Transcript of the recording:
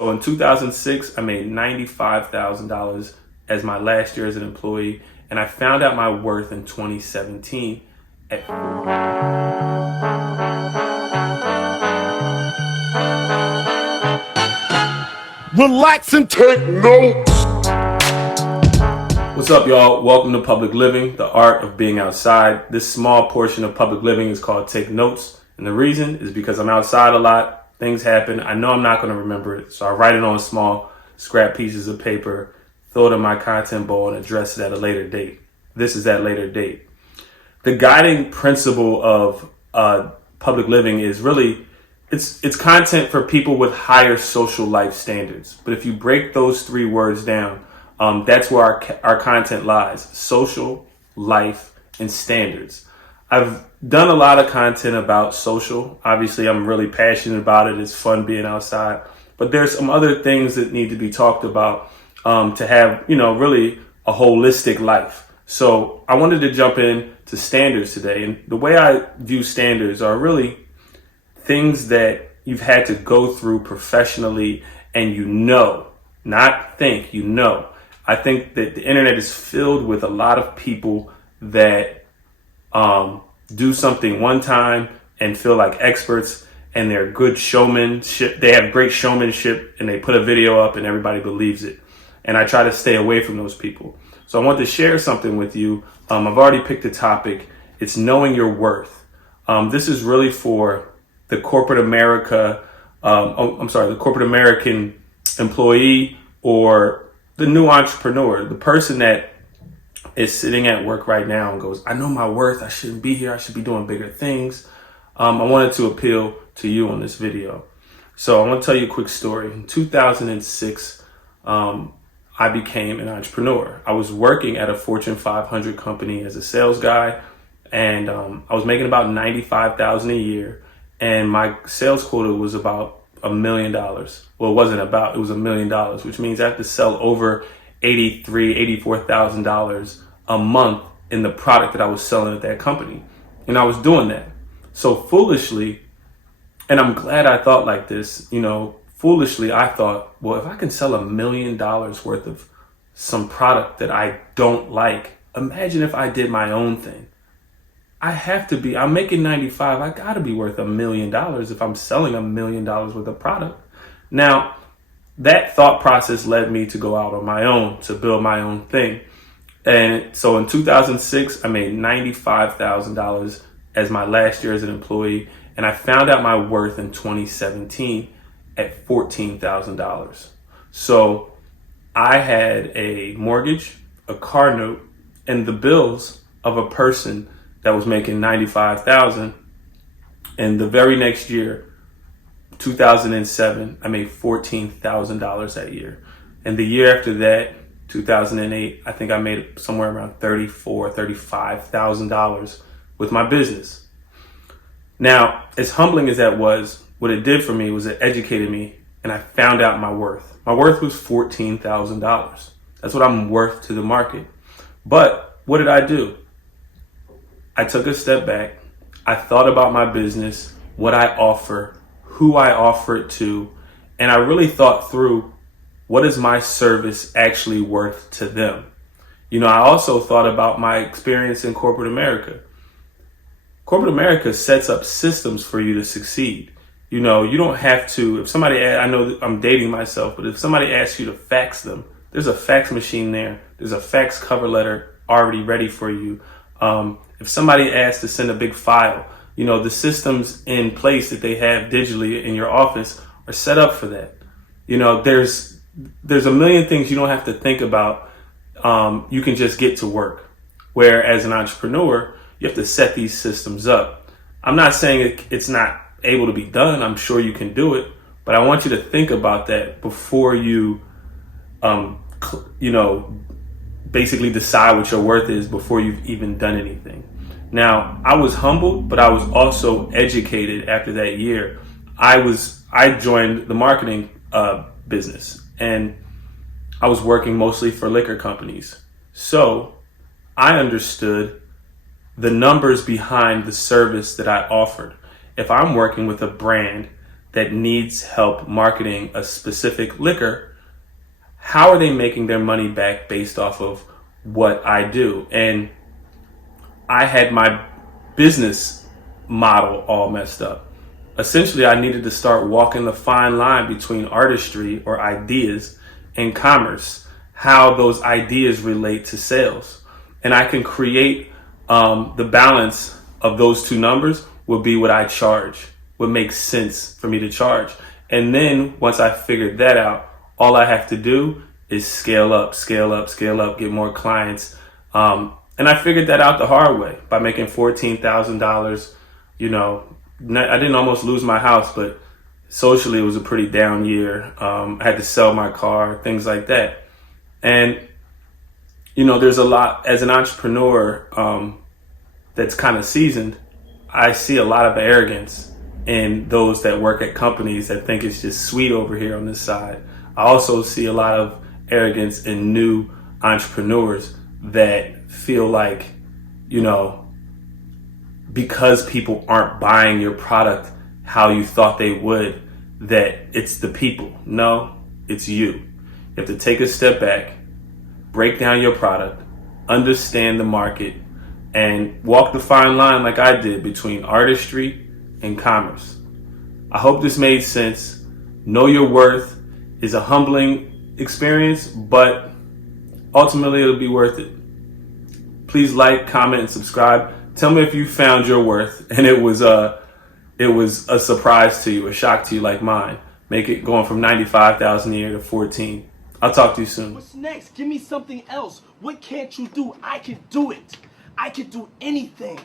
So in 2006, I made $95,000 as my last year as an employee, and I found out my worth in 2017 at Relax and take notes. What's up, y'all? Welcome to Public Living, the art of being outside. This small portion of public living is called Take Notes, and the reason is because I'm outside a lot. Things happen. I know I'm not going to remember it, so I write it on small scrap pieces of paper, throw it in my content bowl, and address it at a later date. This is that later date. The guiding principle of public living is really it's content for people with higher social life standards. But if you break those three words down, that's where our content lies: social, life, and standards. I've done a lot of content about social. Obviously, I'm really passionate about it. It's fun being outside. But there's some other things that need to be talked about to have, really a holistic life. So I wanted to jump in to standards today. And the way I view standards are really things that you've had to go through professionally and not think, I think that the internet is filled with a lot of people that do something one time and feel like experts, and they're good showmanship. They have great showmanship, and they put a video up and everybody believes it. And I try to stay away from those people. So I want to share something with you. I've already picked a topic. It's knowing your worth. This is really for the corporate America. The corporate American employee or the new entrepreneur, the person that is sitting at work right now and goes, I know my worth. I shouldn't be here. I should be doing bigger things. I wanted to appeal to you on this video. So I want to tell you a quick story. In 2006, I became an entrepreneur. I was working at a Fortune 500 company as a sales guy, and I was making about $95,000 a year, and my sales quota was about $1 million. Well, it wasn't about, it was $1 million, which means I have to sell over $84,000 a month in the product that I was selling at that company. And I was doing that. So foolishly, and I'm glad I thought like this, foolishly, I thought, well, if I can sell $1 million worth of some product that I don't like, imagine if I did my own thing. I'm making 95. I gotta be worth $1 million if I'm selling $1 million worth of product. Now, that thought process led me to go out on my own, to build my own thing. And so in 2006, I made $95,000 as my last year as an employee. And I found out my worth in 2017 at $14,000. So I had a mortgage, a car note, and the bills of a person that was making $95,000. And the very next year, 2007, I made $14,000 that year. And the year after that, 2008, I think I made somewhere around $35,000 with my business. Now, as humbling as that was, what it did for me was it educated me, and I found out my worth. My worth was $14,000. That's what I'm worth to the market. But what did I do? I took a step back. I thought about my business, what I offer, who I offer it to, and I really thought through, what is my service actually worth to them? I also thought about my experience in corporate America. Corporate America sets up systems for you to succeed. You don't have to, if somebody, I know I'm dating myself, but if somebody asks you to fax them, there's a fax machine there. There's a fax cover letter already ready for you. If somebody asks to send a big file, the systems in place that they have digitally in your office are set up for that. There's a million things you don't have to think about. You can just get to work. Where as an entrepreneur, you have to set these systems up. I'm not saying it's not able to be done. I'm sure you can do it, but I want you to think about that before you, basically decide what your worth is before you've even done anything. Now, I was humbled, but I was also educated after that year. I joined the marketing business, and I was working mostly for liquor companies. So I understood the numbers behind the service that I offered. If I'm working with a brand that needs help marketing a specific liquor, how are they making their money back based off of what I do? And I had my business model all messed up. Essentially, I needed to start walking the fine line between artistry or ideas and commerce, how those ideas relate to sales. And I can create the balance of those two numbers would be what I charge, what makes sense for me to charge. And then once I figured that out, all I have to do is scale up, scale up, scale up, get more clients. And I figured that out the hard way by making $14,000. I didn't almost lose my house, but socially it was a pretty down year. I had to sell my car, things like that. And, there's a lot as an entrepreneur that's kind of seasoned. I see a lot of arrogance in those that work at companies that think it's just sweet over here on this side. I also see a lot of arrogance in new entrepreneurs that feel like, because people aren't buying your product how you thought they would, that it's the people. No, it's you. You have to take a step back, break down your product, understand the market, and walk the fine line like I did between artistry and commerce. I hope this made sense. Know your worth is a humbling experience, but ultimately it'll be worth it. Please like, comment, and subscribe. Tell me if you found your worth and it was a surprise to you, a shock to you like mine. Make it going from 95,000 a year to 14. I'll talk to you soon. What's next? Give me something else. What can't you do? I can do it. I can do anything.